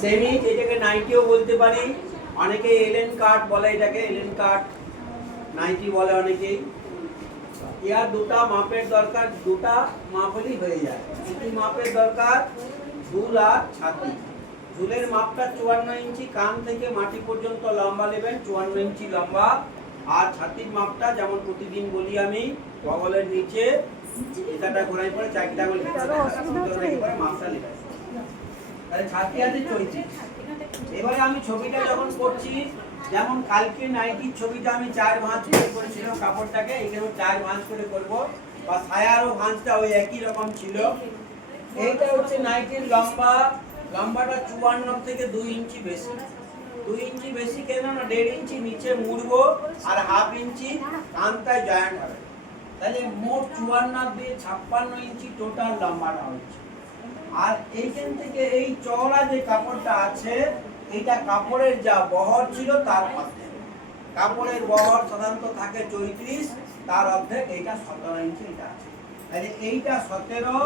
সেমিজ এটাকে নাইটিও বলতে পারি। অনেকে এলেন বলে এটাকে এলেন নাইটি বলে অনেকেই। ইয়ার দুটা মাপের দরকার দুটা মাপ হলেই হয়ে যায়। কি মাপের দরকার আর ছাতি। ঝুলের মাপটা চুয়ান্ন ইঞ্চি কান থেকে মাটি পর্যন্ত লম্বা নেবেন চুয়ান্ন ইঞ্চি লম্বা। আর ছাতির মাপটা যেমন প্রতিদিন বলি আমি বগলের নিচে এটাটা ঘোরাই পরে চাকরিটা করে মাপটা নেবেন। তাহলে ছাতি আছে চৌত্রিশ এবারে আমি ছবিটা যখন করছি, যেমন কালকে নাইটির ছবিটা আমি চার ভাঁজ করে করেছিলাম কাপড়টাকে এখানেও চার ভাঁজ করে করব। বা সায়ারও ভাঁজটা ওই একই রকম ছিল। এইটা হচ্ছে নাইটির লম্বা, লম্বাটা চুয়ান্ন থেকে দুই ইঞ্চি বেশি। দুই ইঞ্চি বেশি কেন না, দেড় ইঞ্চি নিচে মুড়বো আর হাফ ইঞ্চি কানটায় জয়েন্ট হবে। তাহলে মোট চুয়ান্ন দিয়ে ছাপ্পান্ন ইঞ্চি টোটাল লম্বাটা হচ্ছে আর এইখান থেকে এই চওড়া যে কাপড়টা আছে এটা কাপড়ের যা বহর ছিল তার অর্ধেক কাপড়ের বহর সাধারণত থাকে চৌত্রিশ, তার অর্ধেক এইটা সতেরো ইঞ্চি এটা আছে তাহলে এইটা সতেরো,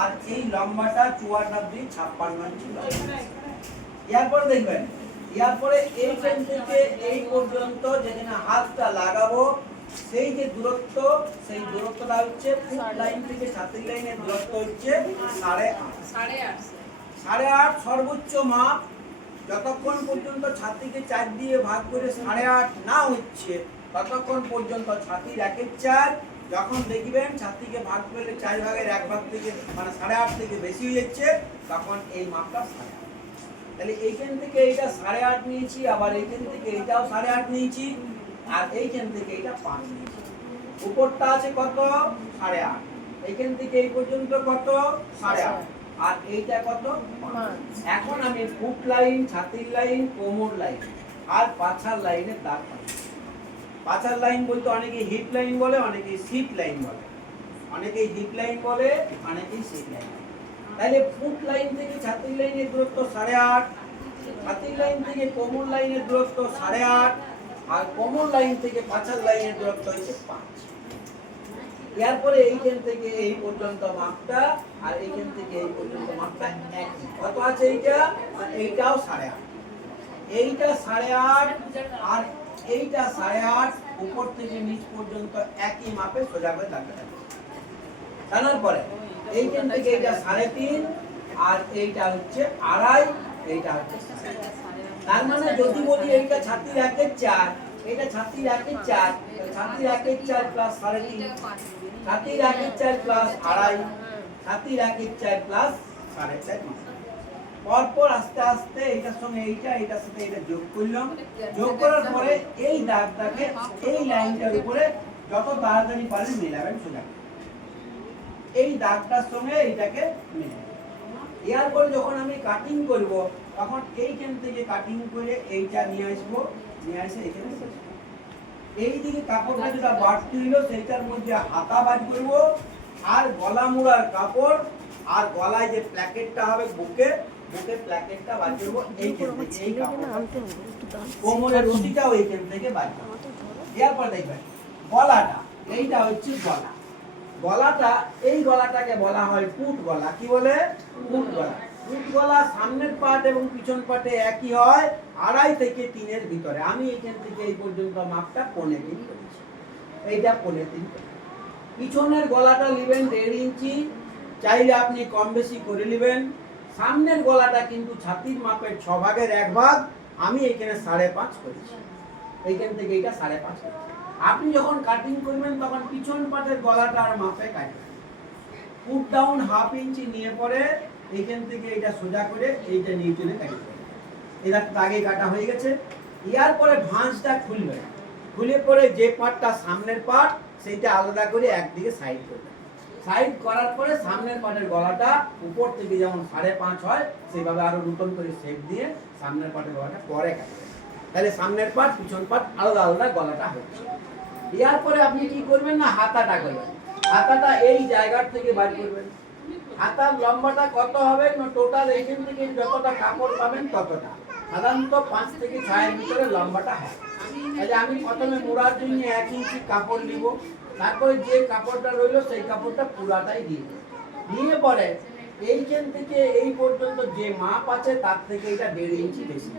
আর এই লম্বাটা চুয়ান্ন দিয়ে ছাপ্পান্ন ইঞ্চি। এরপর দেখবেন, এরপরে এইখান থেকে এই পর্যন্ত যেখানে হাতটা লাগাবো সেই যে দূরত্ব সেই দূরত্বটা হচ্ছে ফুট লাইন থেকে ছাত্রী লাইনের দূরত্ব হচ্ছে সাড়ে আট। সাড়ে আট সর্বোচ্চ মাপ যতক্ষণ পর্যন্ত ছাতিকে চার দিয়ে ভাগ করে সাড়ে আট না হচ্ছে ততক্ষণ পর্যন্ত ছাতির একের চার যখন দেখবেন ছাতিকে ভাগ করলে চার ভাগের এক ভাগ থেকে মানে সাড়ে আট থেকে বেশি হয়ে যাচ্ছে তখন এই মাপটা সাড়ে আট। তাহলে এইখান থেকে এইটা সাড়ে আট নিয়েছি আবার এইখান থেকে এইটাও সাড়ে আট নিয়েছি আর এইখান থেকে এইটা পাঁচ উপরটা আছে কত? সাড়ে আট। এইখান থেকে এই পর্যন্ত কত? সাড়ে আট। আর এইটা কত? এখন আমি ফুট লাইন ছাতির লাইন কোমর লাইন আর পাছার লাইনের দাগ পাছার লাইন বলতে অনেকে হিপ লাইন বলে, অনেকে সিট লাইন বলে। অনেকে হিপ লাইন বলে অনেকেই সিট লাইন তাহলে ফুট লাইন থেকে ছাতির লাইনের দূরত্ব সাড়ে আট, ছাতির লাইন থেকে কোমর লাইনের দূরত্ব সাড়ে আট আর কোমর লাইন থেকে পাছার লাইনের দূরত্ব হচ্ছে পাঁচ। এরপরে এইখান থেকে এই পর্যন্ত মাপটা আর এইখান থেকে এই পর্যন্ত মাপটা একই কত আছে এইটা? আর এইটাও সাড়ে আট। এইটা সাড়ে আট আর এইটা সাড়ে আট, উপর থেকে নিচ পর্যন্ত একই মাপে সোজা করে দাঁড়াতে হবে টানার পরে এইখান থেকে এইটা সাড়ে তিন আর এইটা হচ্ছে আড়াই, এইটা হচ্ছে। তার মানে যদি বলি এইটা ছাত্রীর একের চার এটা ছাত্রীর একের চার তাহলে ছাত্রীর একের চার প্লাস সাড়ে তিন। ছাত্রীর একের চার প্লাস আড়াই। ছাত্রীর একের চার প্লাস সাড়ে চার। পরপর আস্তে আস্তে এইটার সঙ্গে এইটা এইটার সাথে এটা যোগ করলাম। যোগ করার পরে এই দাগটাকে এই লাইনটার উপরে যত তাড়াতাড়ি পারেন মেলাবেন সোজা। এই দাগটার সঙ্গে এইটাকে মেলাবেন। এরপরে যখন আমি কাটিং করব তখন এইখান থেকে কাটিং করে এইটা নিয়ে আসব নিয়ে এসে এখানে। এই দিকে কাপড়টা যেটা বাড়তি হইল সেইটার মধ্যে হাতা বাদ করব আর গলা মুড়ার কাপড় আর গলায় যে প্ল্যাকেটটা হবে বুকে বুকে প্ল্যাকেটটা বাদ করব এইখান থেকে এই কাপড়টা। কোমরের রুটিটাও এইখান থেকে বাদ করব। এরপর দেখবেন গলাটা এইটা হচ্ছে গলা। গলাটা, এই গলাটাকে বলা হয় পুট গলা। কি বলে? পুট গলা। পুট গলা সামনের পাট এবং পিছন পাটে একই হয়, আড়াই থেকে তিনের ভিতরে। আমি এখান থেকে এই পর্যন্ত মাপটা পনে তিন করেছি। এইটা পনে তিন পিছনের গলাটা নেবেন দেড় ইঞ্চি। চাইলে আপনি কম বেশি করে নেবেন সামনের গলাটা কিন্তু ছাতির মাপের ছ ভাগের এক ভাগ। আমি এখানে সাড়ে পাঁচ করেছি। এইখান থেকে এইটা সাড়ে পাঁচ করেছি। আপনি যখন কাটিং করবেন, তখন পিছন পাটের গলাটা আর মাপে কাটবেন পুট ডাউন হাফ ইঞ্চি নিয়ে পরে এইখান থেকে এটা সোজা করে এইটা নিয়ে চলে কাটবে এটা দাগে কাটা হয়ে গেছে। ইয়ার পরে ভাঁজটা খুলবে খুলে পরে যে পাটটা সামনের পাট, সেইটা আলাদা করে একদিকে সাইড করবে সাইড করার পরে সামনের পাটের গলাটা উপর থেকে যেমন সাড়ে পাঁচ হয়, সেইভাবে আরও নতুন করে শেপ দিয়ে সামনের পাটের গলাটা পরে কাটবে তাহলে সামনের পাট, পিছন পাট আলাদা আলাদা গলাটা হচ্ছে। ইয়ার পরে আপনি কি করবেন না, হাতাটা করবেন হাতাটা এই জায়গার থেকে বার করবেন। হাতার লম্বাটা কত হবে? টোটাল এইখান থেকে যতটা কাপড় পাবেন ততটা। সাধারণত পাঁচ থেকে ছয়ের ভিতরে লম্বাটা হয়। তাহলে আমি প্রথমে মোড়ার জন্য এক ইঞ্চি কাপড় নিব। তারপরে যে কাপড়টা রইল, সেই কাপড়টা পুরাটাই দিয়ে। দিয়ে পরে এইখান থেকে এই পর্যন্ত যে মাপ আছে, তার থেকে এটা দেড় ইঞ্চি বেশি।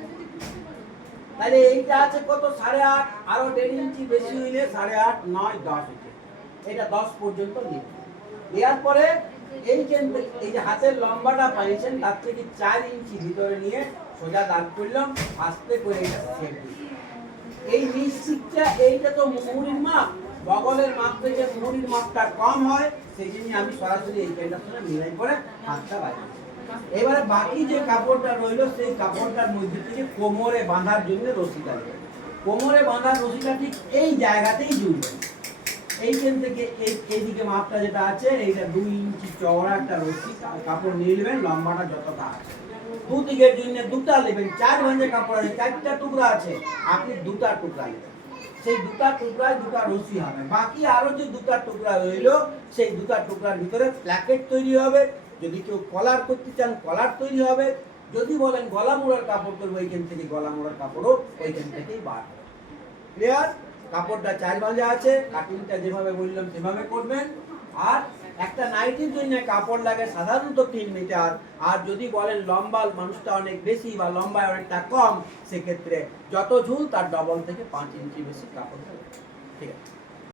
তাহলে এইটা আছে কত? সাড়ে আট। আরও দেড় ইঞ্চি বেশি হইলে সাড়ে আট, নয়, দশ হচ্ছে এটা দশ পর্যন্ত নিয়ে দেওয়ার পরে এইখান থেকে এই যে হাতের লম্বাটা পাইছেন, তার থেকে চার ইঞ্চি ভিতরে নিয়ে সোজা দাঁড় করলাম, আস্তে করে এটা সেট এই দিকটা এইটা তো মুহুরির মাপ। বগলের মাপ থেকে মুহুরির মাপটা কম হয়, সেই জন্য আমি সরাসরি এই পেনটার সঙ্গে মিলাই করে হাতটা বাইরে এবারে বাকি যে কাপড়টা রইল, সেই কাপড়টার মধ্যে থেকে কোমরে বাঁধার জন্য নেবেন। কোমরে বাঁধার রশিটা ঠিক এই জায়গাতেই জুড়বেন এইখান থেকে এই এইদিকে মাপটা যেটা আছে, এইটা দুই ইঞ্চি চওড়া একটা রশি কাপড় নিয়ে নেবেন লম্বাটা যতটা আছে। দু দিকের জন্য দুটা নেবেন, চার ভাঁজে কাপড় আছে, চারটা টুকরা আছে, আপনি দুটা টুকরা নেবেন। সেই দুটা টুকরায় দুটা রশি হবে। বাকি আরও যে দুটা টুকরা রইল, সেই দুটা টুকরার ভিতরে প্ল্যাকেট তৈরি হবে যদি কেউ কলার করতে চান, কলার তৈরি হবে। যদি বলেন গলা মোড়ার কাপড় করব ওইখান থেকে গলা মোড়ার কাপড়ও ওইখান থেকেই বার হবে। ক্লিয়ার কাপড়টা চার ভাঁজে আছে কাটিংটা যেভাবে বললাম, সেভাবে করবেন। আর একটা নাইটির জন্য কাপড় লাগে সাধারণত তিন মিটার। আর যদি বলেন লম্বা, মানুষটা অনেক বেশি বা লম্বায় অনেকটা কম, সেক্ষেত্রে যত ঝুল তার ডবল থেকে পাঁচ ইঞ্চি বেশি কাপড় ঠিক আছে?